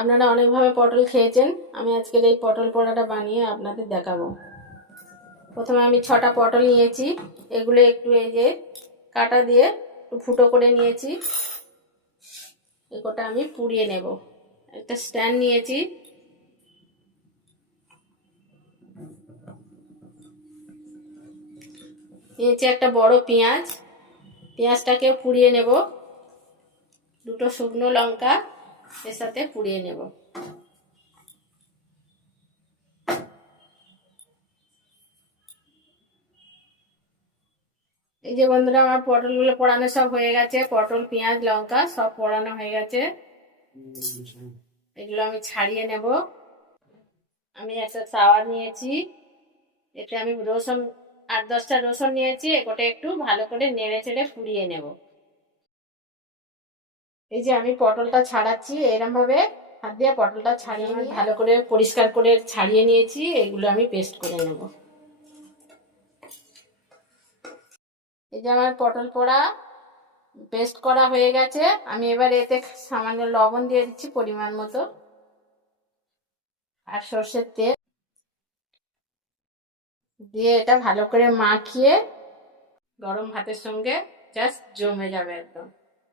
আপনারা অনেকভাবে পটল খেয়েছেন, আমি আজকের এই পটল পোড়াটা বানিয়ে আপনাদের দেখাবো। প্রথমে আমি 6টা পটল নিয়েছি, এগুলো একটু এই যে কাটা দিয়ে একটু ফুটো করে নিয়েছি, এগুলোটা আমি পুড়িয়ে নেব। একটা স্ট্যান্ড নিয়েছি, একটা বড় পেঁয়াজ, পেঁয়াজটাকে পুড়িয়ে নেব। দুটো শুকনো লঙ্কা এর সাথে পুড়িয়ে নেব। এই যে বন্ধুরা, আমার পটলগুলো পোড়ানো সব হয়ে গেছে। পটল, পেঁয়াজ, লঙ্কা সব পোড়ানো হয়ে গেছে। এগুলো আমি ছাড়িয়ে নেব। আমি একটা তাওয়া নিয়েছি, এতে আমি রসুন 8-10টা রসুন নিয়েছি, এগুলোটা একটু ভালো করে নেড়ে চেড়ে পুড়িয়ে নেব। এই যে আমি পটলটা ছাড়াচ্ছি, এরকম ভাবে হাত দিয়ে পটলটা ছাড়িয়ে ভালো করে পরিষ্কার করে ছাড়িয়ে নিয়েছি। এগুলো আমি পেস্ট করে নেব। এই যে আমার পটল পোড়া পেস্ট করা হয়ে গেছে। আমি এবার এতে সামান্য লবণ দিয়ে দিচ্ছি পরিমাণ মতো, আর সর্ষের তেল দিয়ে এটা ভালো করে মাখিয়ে গরম ভাতের সঙ্গে জাস্ট জমে যাবে একদম।